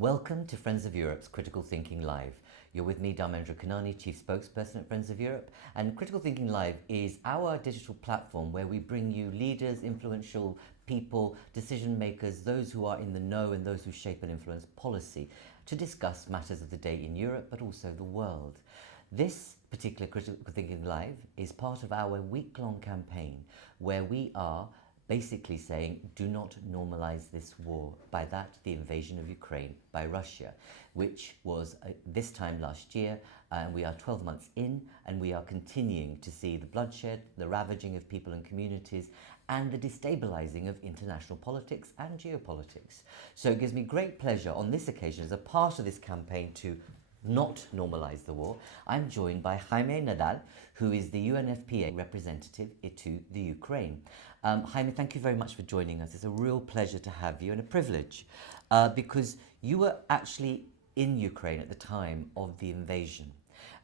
Welcome to Friends of Europe's Critical Thinking Live. You're with me, Dharmendra Kanani, Chief Spokesperson at Friends of Europe, and Critical Thinking Live is our digital platform where we bring you leaders, influential people, decision makers, those who are in the know and those who shape and influence policy to discuss matters of the day in Europe but also the world. This particular Critical Thinking Live is part of our week-long campaign where we are basically saying, do not normalize this war. By that, the invasion of Ukraine by Russia, which was this time last year, and we are 12 months in, and we are continuing to see the bloodshed, the ravaging of people and communities, and the destabilizing of international politics and geopolitics. So it gives me great pleasure on this occasion, as a part of this campaign to not normalize the war, I'm joined by Jaime Nadal, who is the UNFPA representative to the Ukraine. Jaime, thank you very much for joining us. It's a real pleasure to have you and a privilege because you were actually in Ukraine at the time of the invasion.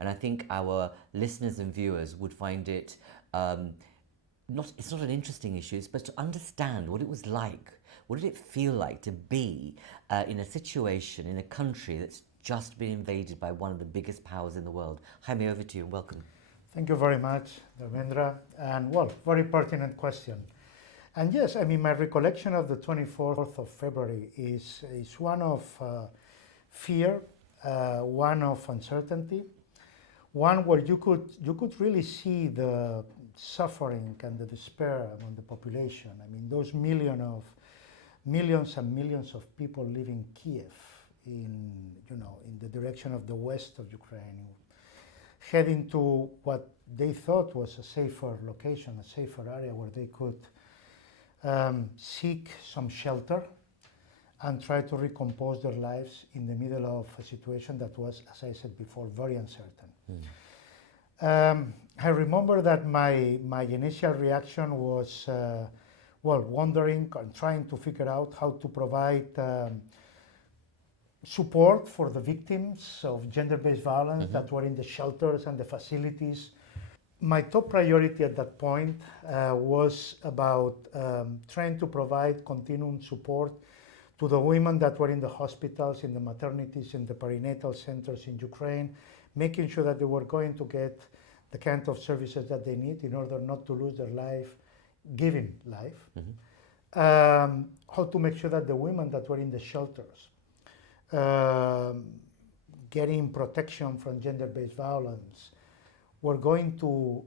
And I think our listeners and viewers would find it, it's not an interesting issue, it's but to understand what it was like. What did it feel like to be in a situation, in a country that's just been invaded by one of the biggest powers in the world? Jaime, over to you and welcome. Thank you very much, Dharmendra. And well, very pertinent question. And yes, I mean, my recollection of the 24th of February is one of fear, one of uncertainty, one where you could really see the suffering and the despair among the population. I mean, those millions and millions of people leaving Kiev in the direction of the west of Ukraine, heading to what they thought was a safer location, a safer area where they could seek some shelter and try to recompose their lives in the middle of a situation that was, as I said before, very uncertain. I remember that my initial reaction was, wondering and trying to figure out how to provide support for the victims of gender-based violence that were in the shelters and the facilities. My top priority at that point was about trying to provide continuum support to the women that were in the hospitals, in the maternities, in the perinatal centers in Ukraine, making sure that they were going to get the kind of services that they need in order not to lose their life, giving life. How to make sure that the women that were in the shelters getting protection from gender-based violence were going to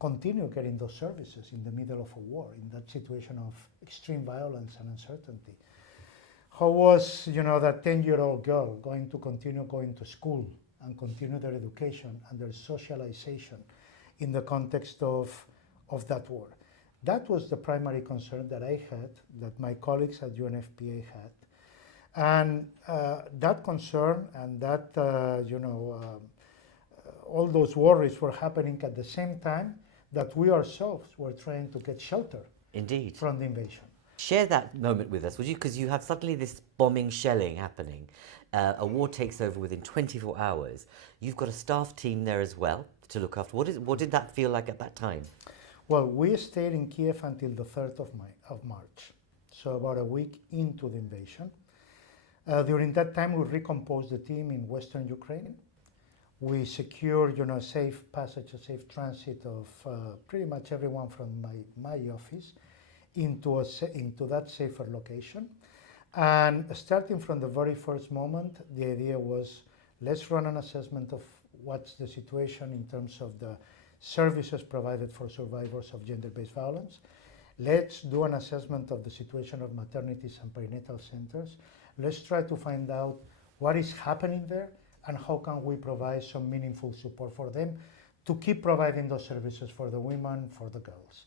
continue getting those services in the middle of a war, in that situation of extreme violence and uncertainty. How was, that 10-year-old girl going to continue going to school and continue their education and their socialization in the context of that war? That was the primary concern that I had, that my colleagues at UNFPA had. And that concern and that, all those worries were happening at the same time that we ourselves were trying to get shelter Indeed. From the invasion. Share that moment with us, would you? Because you have suddenly this bombing, shelling happening. A war takes over within 24 hours. You've got a staff team there as well to look after. What did that feel like at that time? Well, we stayed in Kiev until the 3rd of March, so about a week into the invasion. During that time, we recomposed the team in Western Ukraine. We secured, safe passage, a safe transit of pretty much everyone from my office into that safer location. And starting from the very first moment, the idea was, let's run an assessment of what's the situation in terms of the services provided for survivors of gender-based violence. Let's do an assessment of the situation of maternities and perinatal centers. Let's try to find out what is happening there and how can we provide some meaningful support for them to keep providing those services for the women, for the girls.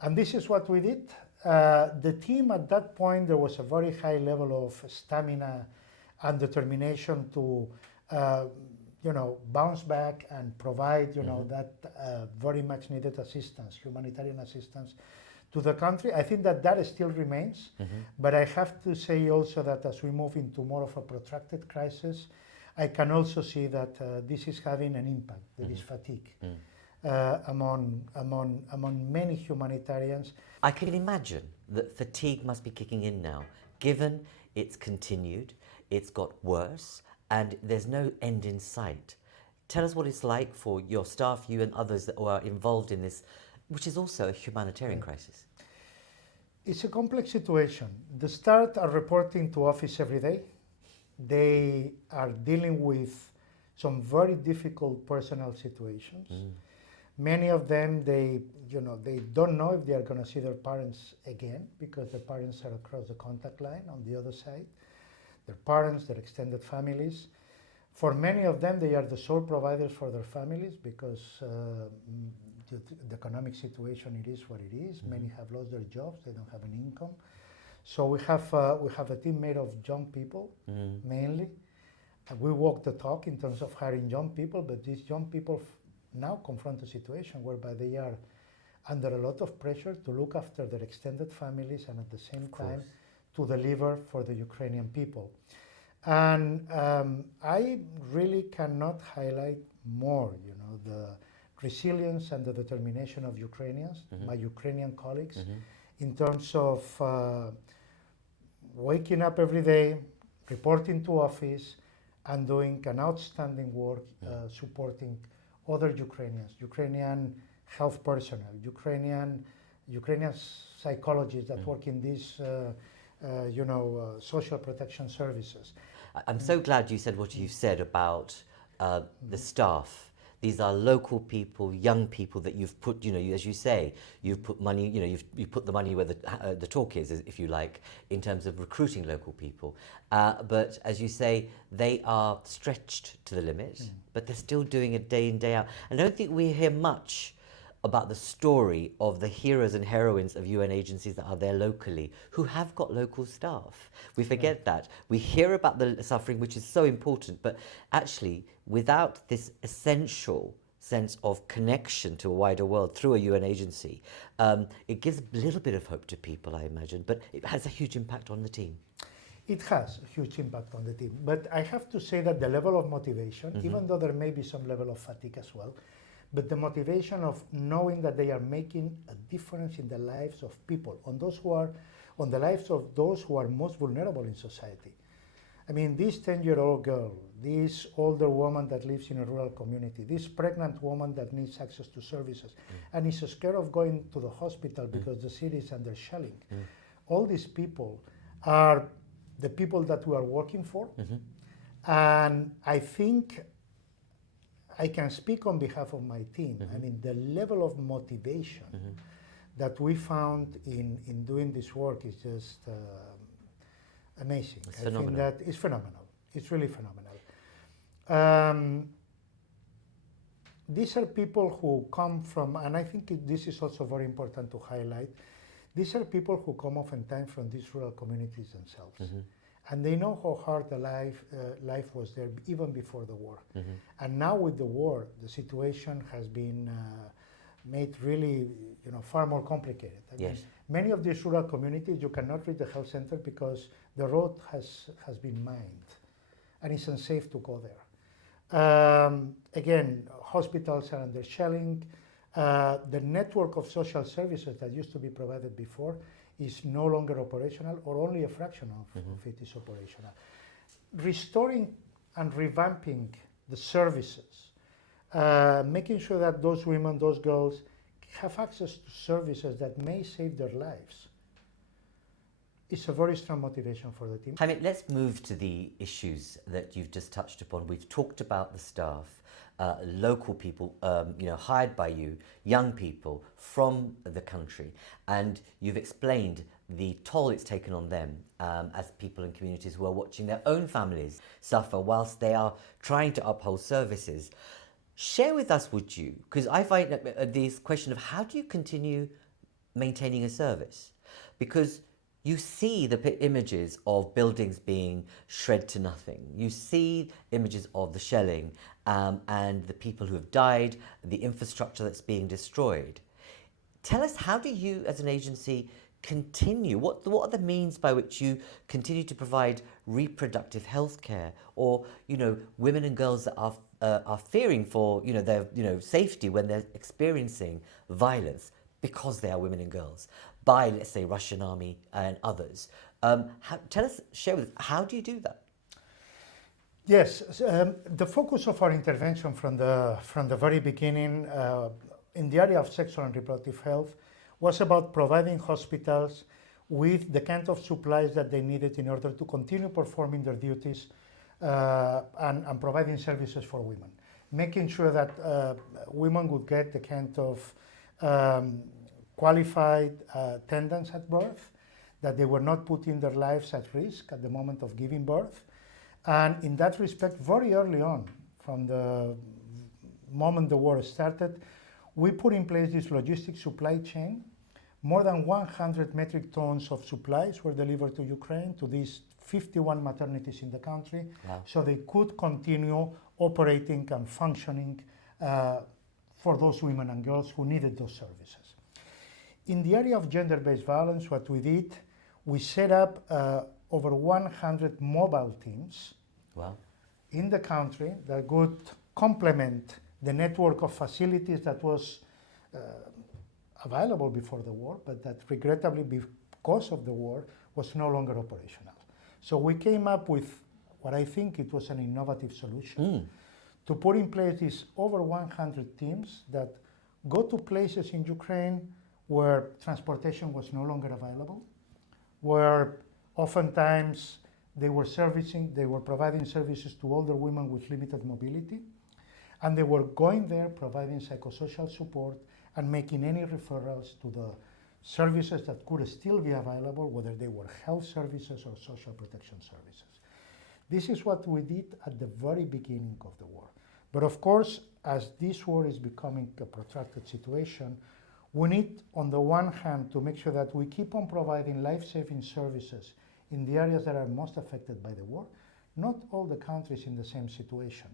And this is what we did. The team at that point, there was a very high level of stamina and determination to bounce back and provide that very much needed assistance, humanitarian assistance to the country. I think that still remains, but I have to say also that as we move into more of a protracted crisis, I can also see that this is having an impact. There is fatigue among many humanitarians. I can imagine that fatigue must be kicking in now, given it's continued, it's got worse, and there's no end in sight. Tell us what it's like for your staff, you and others that are involved in this, which is also a humanitarian crisis. It's a complex situation. The staff are reporting to office every day. They are dealing with some very difficult personal situations. Many of them, they don't know if they are going to see their parents again because their parents are across the contact line on the other side. Their parents, their extended families. For many of them, they are the sole providers for their families because the economic situation, it is what it is. Many have lost their jobs, they don't have an income. So we have a team made of young people, mainly. And we walk the talk in terms of hiring young people, but these young people now confront a situation whereby they are under a lot of pressure to look after their extended families and at the same time to deliver for the Ukrainian people. And I really cannot highlight more, the resilience and the determination of Ukrainians, my Ukrainian colleagues, in terms of waking up every day, reporting to office, and doing an outstanding work supporting other Ukrainians, Ukrainian health personnel, Ukrainian psychologists that work in these social protection services. I'm so glad you said what you said about the staff. These are local people, young people that you've put, as you say, you've put money, you've put the money where the talk is, if you like, in terms of recruiting local people. But as you say, they are stretched to the limit, but they're still doing it day in, day out. And I don't think we hear much about the story of the heroes and heroines of UN agencies that are there locally, who have got local staff. We forget that. We hear about the suffering, which is so important, but actually, without this essential sense of connection to a wider world through a UN agency, it gives a little bit of hope to people, I imagine, but it has a huge impact on the team. It has a huge impact on the team, but I have to say that the level of motivation, even though there may be some level of fatigue as well, but the motivation of knowing that they are making a difference in the lives of people, on the lives of those who are most vulnerable in society. I mean, this 10-year-old girl, this older woman that lives in a rural community, this pregnant woman that needs access to services and is scared of going to the hospital because the city is under shelling. All these people are the people that we are working for. And I think I can speak on behalf of my team. I mean, the level of motivation that we found in doing this work is just amazing. It's phenomenal. Think that it's phenomenal. It's really phenomenal. These are people who come from, and I think this is also very important to highlight, these are people who come oftentimes from these rural communities themselves. And they know how hard the life was there even before the war. And now with the war, the situation has been made really, far more complicated. I mean, many of these rural communities, you cannot reach the health center because the road has been mined, and it's unsafe to go there. Again, hospitals are under shelling. The network of social services that used to be provided before is no longer operational, or only a fraction of it is operational. Restoring and revamping the services, making sure that those women, those girls have access to services that may save their lives, is a very strong motivation for the team. Jaime, let's move to the issues that you've just touched upon. We've talked about the staff, local people, hired by you, young people from the country, and you've explained the toll it's taken on them as people in communities who are watching their own families suffer whilst they are trying to uphold services. Share with us, would you, because I find this question of how do you continue maintaining a service? Because you see the images of buildings being shred to nothing. You see images of the shelling and the people who have died, the infrastructure that's being destroyed. Tell us, how do you as an agency continue? What are the means by which you continue to provide reproductive health care, or women and girls that are fearing for their safety when they're experiencing violence because they are women and girls by, let's say, Russian army and others. Share with us, how do you do that? Yes, the focus of our intervention from the very beginning in the area of sexual and reproductive health was about providing hospitals with the kind of supplies that they needed in order to continue performing their duties and providing services for women, making sure that women would get the kind of qualified attendance at birth, that they were not putting their lives at risk at the moment of giving birth. And in that respect, very early on, from the moment the war started, we put in place this logistic supply chain. More than 100 metric tons of supplies were delivered to Ukraine, to these 51 maternities in the country, Wow. so they could continue operating and functioning for those women and girls who needed those services. In the area of gender-based violence, what we did, we set up over 100 mobile teams Wow. in the country that could complement the network of facilities that was available before the war, but that regrettably, because of the war, was no longer operational. So we came up with what I think it was an innovative solution to put in place these over 100 teams that go to places in Ukraine where transportation was no longer available, where oftentimes they were providing services to older women with limited mobility, and they were going there providing psychosocial support and making any referrals to the services that could still be available, whether they were health services or social protection services. This is what we did at the very beginning of the war. But of course, as this war is becoming a protracted situation, we need, on the one hand, to make sure that we keep on providing life-saving services in the areas that are most affected by the war. Not all the countries in the same situation.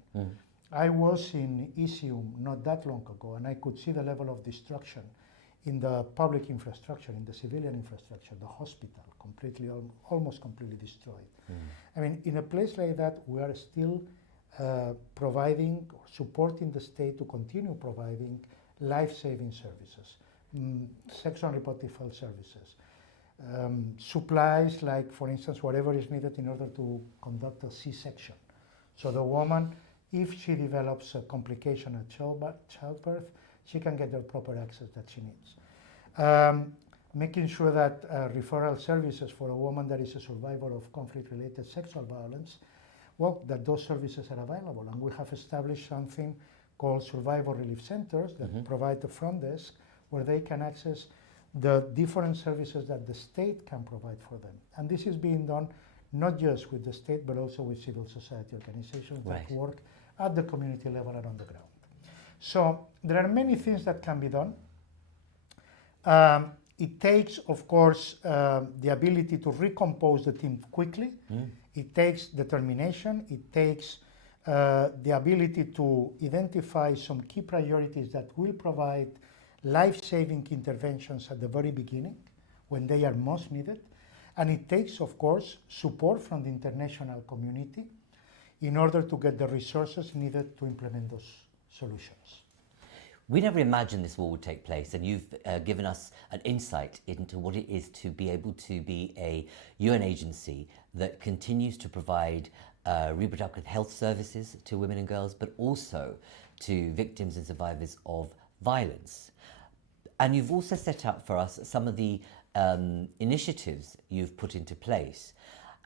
I was in Isium not that long ago, and I could see the level of destruction in the public infrastructure, in the civilian infrastructure, the hospital, almost completely destroyed. I mean, in a place like that, we are still providing, supporting the state to continue providing life-saving services, sexual and reproductive health services, supplies like, for instance, whatever is needed in order to conduct a C-section. So the woman, if she develops a complication at childbirth, she can get the proper access that she needs. Making sure that referral services for a woman that is a survivor of conflict-related sexual violence, well, that those services are available. And we have established something called survivor relief centers that provide the front desk where they can access the different services that the state can provide for them. And this is being done not just with the state, but also with civil society organizations that work at the community level and on the ground. So there are many things that can be done. It takes, of course, the ability to recompose the team quickly. It takes determination. It takes the ability to identify some key priorities that will provide life-saving interventions at the very beginning when they are most needed. And it takes, of course, support from the international community in order to get the resources needed to implement those solutions. We never imagined this war would take place, and you've given us an insight into what it is to be able to be a UN agency that continues to provide reproductive health services to women and girls, but also to victims and survivors of violence. And you've also set out for us some of the initiatives you've put into place.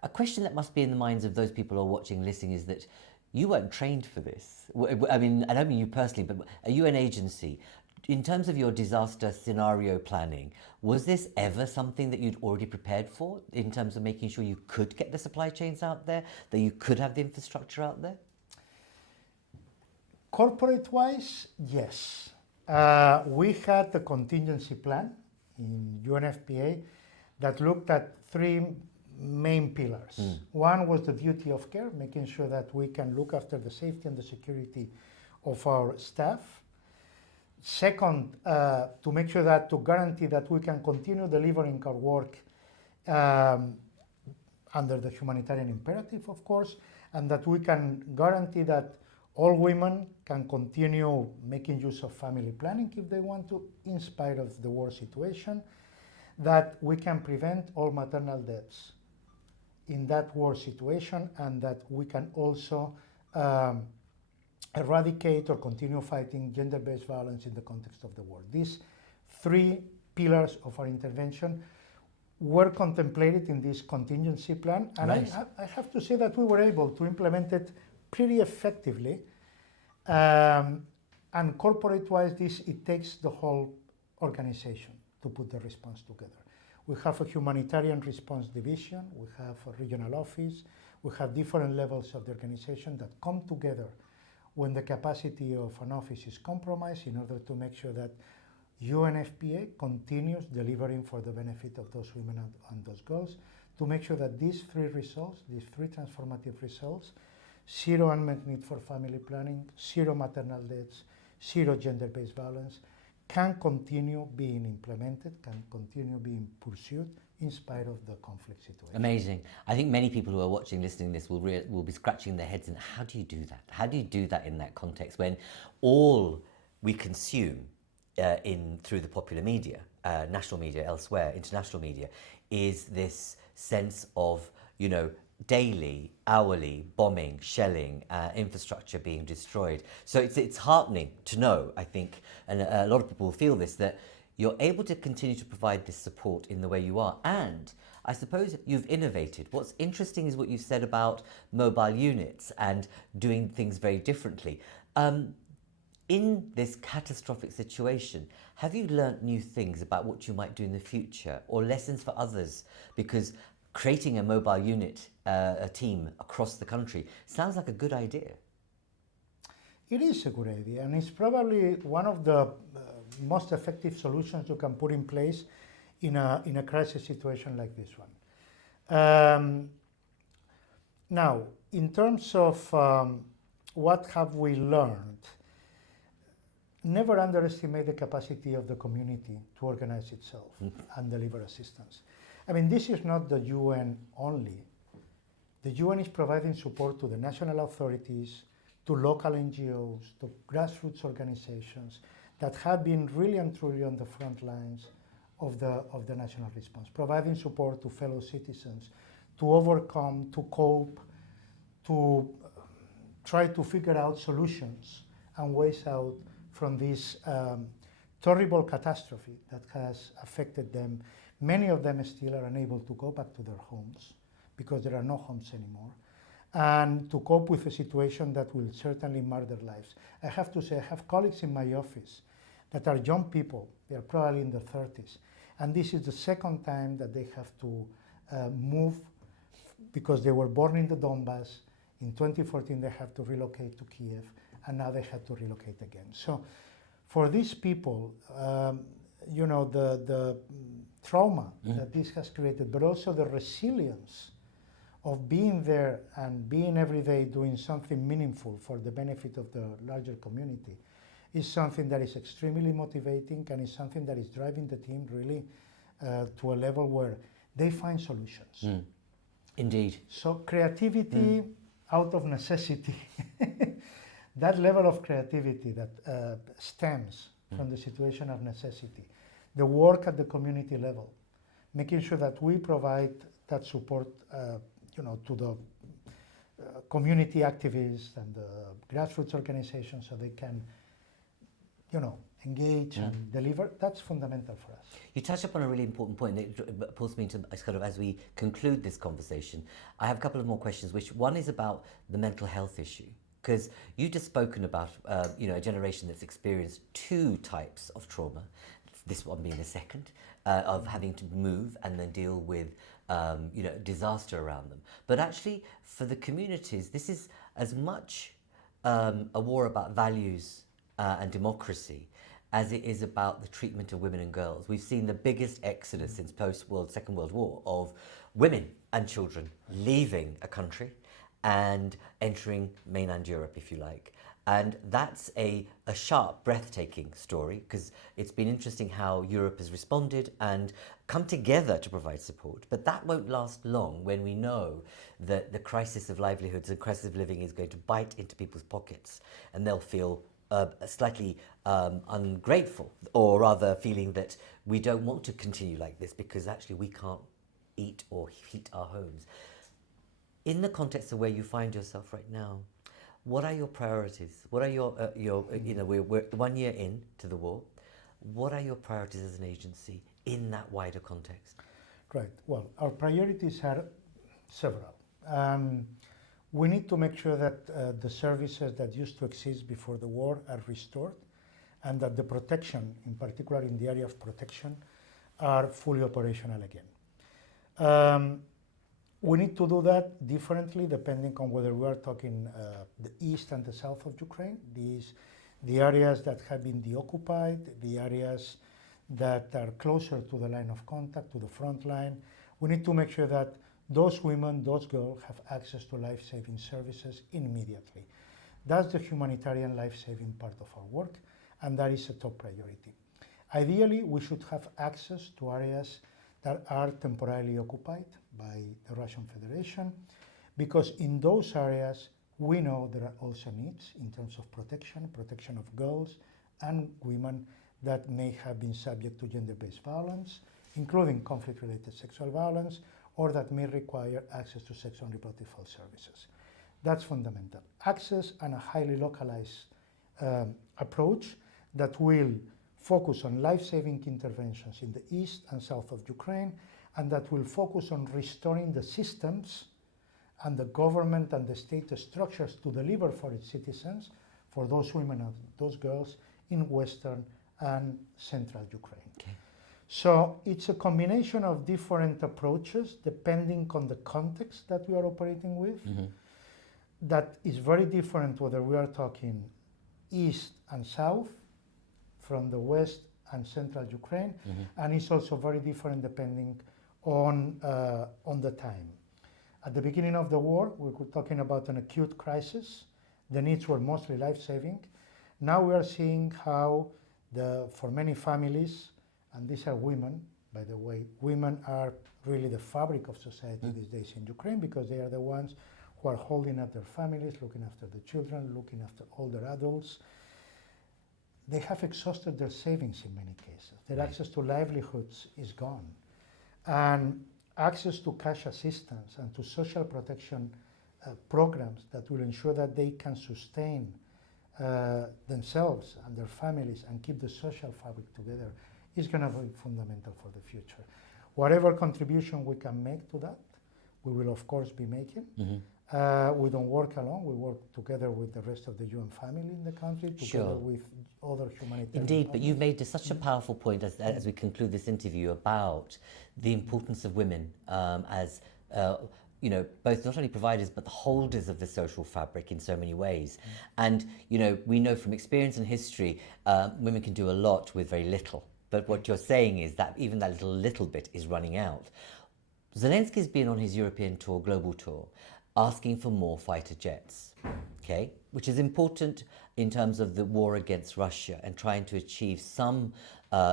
A question that must be in the minds of those people who are watching and listening is that you weren't trained for this. I mean, I don't mean you personally, but a UN agency, in terms of your disaster scenario planning, was this ever something that you'd already prepared for in terms of making sure you could get the supply chains out there, that you could have the infrastructure out there? Corporate-wise, yes. We had the contingency plan in UNFPA that looked at three main pillars. One was the duty of care, making sure that we can look after the safety and the security of our staff. Second, to make sure that, to guarantee that we can continue delivering our work under the humanitarian imperative, of course, and that we can guarantee that all women can continue making use of family planning if they want to, in spite of the war situation, that we can prevent all maternal deaths in that war situation, and that we can also eradicate or continue fighting gender-based violence in the context of the war. These three pillars of our intervention were contemplated in this contingency plan, and Right. I have to say that we were able to implement it pretty effectively. And corporate-wise, it takes the whole organization to put the response together. We have a humanitarian response division, we have a regional office, we have different levels of the organization that come together when the capacity of an office is compromised in order to make sure that UNFPA continues delivering for the benefit of those women and those girls, to make sure that these three results, these three transformative results, zero unmet need for family planning, zero maternal deaths, zero gender-based violence, can continue being implemented, can continue being pursued in spite of the conflict situation. Amazing. I think many people who are watching, listening to this will be scratching their heads and how do you do that? How do you do that in that context when all we consume through the popular media, national media, elsewhere, international media, is this sense of, daily, hourly bombing, shelling, infrastructure being destroyed. So it's heartening to know, I think, and a lot of people will feel this, that you're able to continue to provide this support in the way you are. And I suppose you've innovated. What's interesting is what you said about mobile units and doing things very differently. In this catastrophic situation, have you learnt new things about what you might do in the future or lessons for others? Because creating a mobile unit, a team across the country, sounds like a good idea. It is a good idea, and it's probably one of the most effective solutions you can put in place in a crisis situation like this one. Now, in terms of what have we learned, never underestimate the capacity of the community to organize itself and deliver assistance. I mean, this is not the UN only. The UN is providing support to the national authorities, to local NGOs, to grassroots organizations that have been really and truly on the front lines of the national response, providing support to fellow citizens to overcome, to cope, to try to figure out solutions and ways out from this terrible catastrophe that has affected them. Many of them still are unable to go back to their homes because there are no homes anymore, and to cope with a situation that will certainly mar their lives. I have to say, I have colleagues in my office that are young people, they are probably in their 30s, and this is the second time that they have to move because they were born in the Donbass. In 2014 they have to relocate to Kiev, and now they have to relocate again. So for these people, the trauma that this has created, but also the resilience of being there and being every day doing something meaningful for the benefit of the larger community is something that is extremely motivating, and is something that is driving the team really to a level where they find solutions. Indeed. So creativity out of necessity, that level of creativity that stems from the situation of necessity, the work at the community level, making sure that we provide that support to the community activists and the grassroots organizations so they can engage and deliver, that's fundamental for us. You touched upon a really important point that pulls me into kind of, as we conclude this conversation, I have a couple of more questions, which one is about the mental health issue. Because you've just spoken about a generation that's experienced two types of trauma, this one being the second, of having to move and then deal with disaster around them. But actually, for the communities, this is as much a war about values and democracy as it is about the treatment of women and girls. We've seen the biggest exodus since Second World War of women and children leaving a country and entering mainland Europe, if you like. And that's a sharp, breathtaking story, because it's been interesting how Europe has responded and come together to provide support. But that won't last long when we know that the crisis of livelihoods and crisis of living is going to bite into people's pockets, and they'll feel slightly ungrateful, or rather feeling that we don't want to continue like this because actually we can't eat or heat our homes. In the context of where you find yourself right now, what are your priorities? What are your we're 1 year in to the war. What are your priorities as an agency in that wider context? Right. Well, our priorities are several. We need to make sure that the services that used to exist before the war are restored, and that the protection, in particular in the area of protection, are fully operational again. We need to do that differently depending on whether we are talking the east and the south of Ukraine, the areas that have been deoccupied, the areas that are closer to the line of contact, to the front line. We need to make sure that those women, those girls have access to life-saving services immediately. That's the humanitarian life-saving part of our work, and that is a top priority. Ideally, we should have access to areas that are temporarily occupied by the Russian Federation, because in those areas we know there are also needs in terms of protection of girls and women that may have been subject to gender-based violence, including conflict-related sexual violence, or that may require access to sexual and reproductive health services. That's fundamental. Access and a highly localized approach that will focus on life-saving interventions in the east and south of Ukraine, and that will focus on restoring the systems and the government and the state structures to deliver for its citizens, for those women and those girls in western and central Ukraine. Okay. So it's a combination of different approaches depending on the context that we are operating with. Mm-hmm. That is very different whether we are talking east and south, from the west and central Ukraine, and it's also very different depending on the time. At the beginning of the war, we were talking about an acute crisis. The needs were mostly life-saving. Now we are seeing how for many families, and these are women, by the way, women are really the fabric of society these days in Ukraine, because they are the ones who are holding up their families, looking after the children, looking after older adults. They have exhausted their savings in many cases. Their access to livelihoods is gone. And access to cash assistance and to social protection programs that will ensure that they can sustain themselves and their families and keep the social fabric together is going to be fundamental for the future. Whatever contribution we can make to that, we will of course be making. We don't work alone, we work together with the rest of the UN family in the country, together with other humanitarian Indeed, but partners. you've made such a powerful point as we conclude this interview about the importance of women as both not only providers but the holders of the social fabric in so many ways. And we know from experience and history, women can do a lot with very little. But what you're saying is that even that little bit is running out. Zelensky's been on his European tour, global tour, asking for more fighter jets, okay, which is important in terms of the war against Russia and trying to achieve some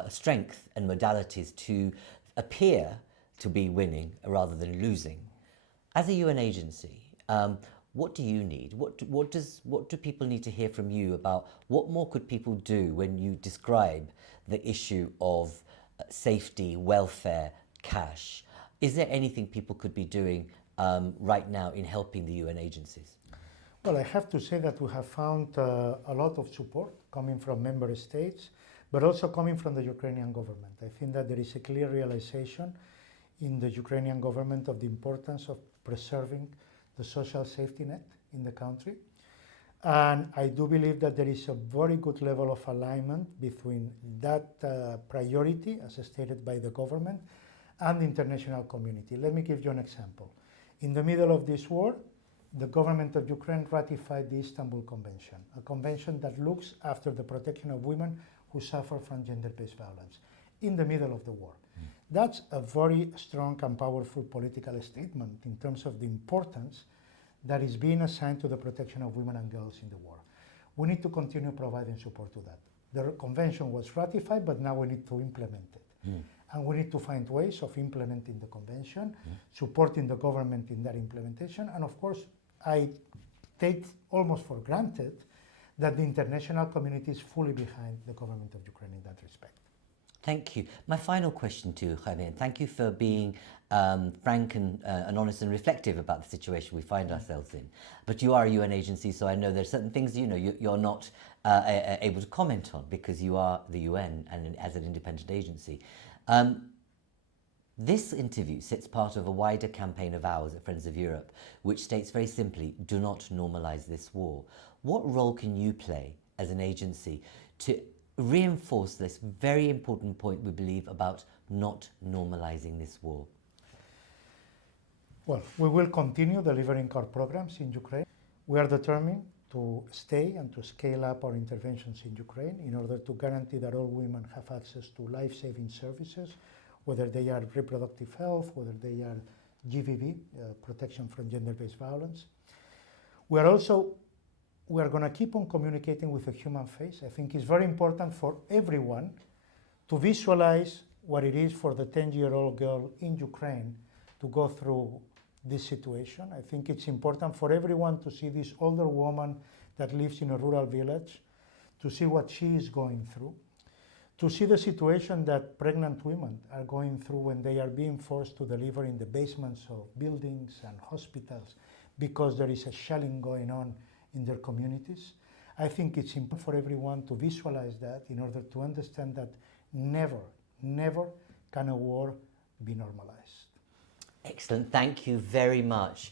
strength and modalities to appear to be winning rather than losing. As a UN agency, what do you need? What do people need to hear from you about what more could people do when you describe the issue of safety, welfare, cash? Is there anything people could be doing right now in helping the UN agencies? Well, I have to say that we have found a lot of support coming from member states, but also coming from the Ukrainian government. I think that there is a clear realization in the Ukrainian government of the importance of preserving the social safety net in the country. And I do believe that there is a very good level of alignment between that priority, as stated by the government, and the international community. Let me give you an example. In the middle of this war, the government of Ukraine ratified the Istanbul Convention, a convention that looks after the protection of women who suffer from gender-based violence in the middle of the war. That's a very strong and powerful political statement in terms of the importance that is being assigned to the protection of women and girls in the war. We need to continue providing support to that. The convention was ratified, but now we need to implement it. And we need to find ways of implementing the convention, supporting the government in that implementation. And of course, I take almost for granted that the international community is fully behind the government of Ukraine in that respect. Thank you. My final question to Jaime, and thank you for being frank and honest and reflective about the situation we find ourselves in. But you are a UN agency, so I know there's certain things you're not able to comment on because you are the UN and as an independent agency. This interview sits part of a wider campaign of ours at Friends of Europe, which states very simply, do not normalise this war. What role can you play as an agency to reinforce this very important point we believe about not normalising this war? Well, we will continue delivering our programs in Ukraine. We are determined to stay and to scale up our interventions in Ukraine in order to guarantee that all women have access to life-saving services, whether they are reproductive health, whether they are GBV, protection from gender-based violence. We are going to keep on communicating with a human face. I think it's very important for everyone to visualize what it is for the 10-year-old girl in Ukraine to go through this situation. I think it's important for everyone to see this older woman that lives in a rural village, to see what she is going through, to see the situation that pregnant women are going through when they are being forced to deliver in the basements of buildings and hospitals because there is a shelling going on in their communities. I think it's important for everyone to visualize that in order to understand that never, never can a war be normalized. Excellent. Thank you very much.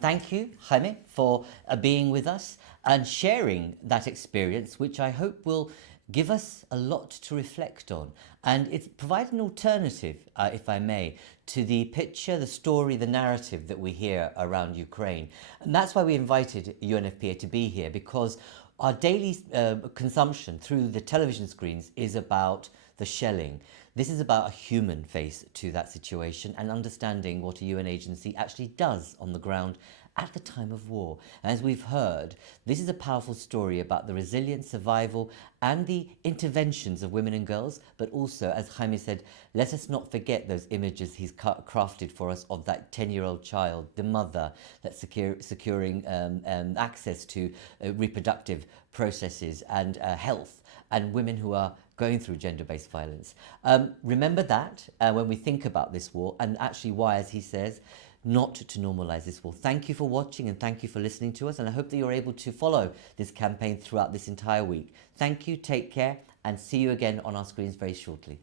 Thank you, Jaime, for being with us and sharing that experience, which I hope will give us a lot to reflect on. And it provides an alternative, if I may, to the picture, the story, the narrative that we hear around Ukraine. And that's why we invited UNFPA to be here, because our daily consumption through the television screens is about the shelling. This is about a human face to that situation and understanding what a UN agency actually does on the ground at the time of war. And as we've heard, this is a powerful story about the resilience, survival, and the interventions of women and girls, but also, as Jaime said, let us not forget those images he's crafted for us of that 10-year-old child, the mother, that's securing access to reproductive processes and health, and women who are going through gender-based violence. Remember that when we think about this war, and actually why, as he says, not to normalise this war. Thank you for watching and thank you for listening to us, and I hope that you're able to follow this campaign throughout this entire week. Thank you, take care, and see you again on our screens very shortly.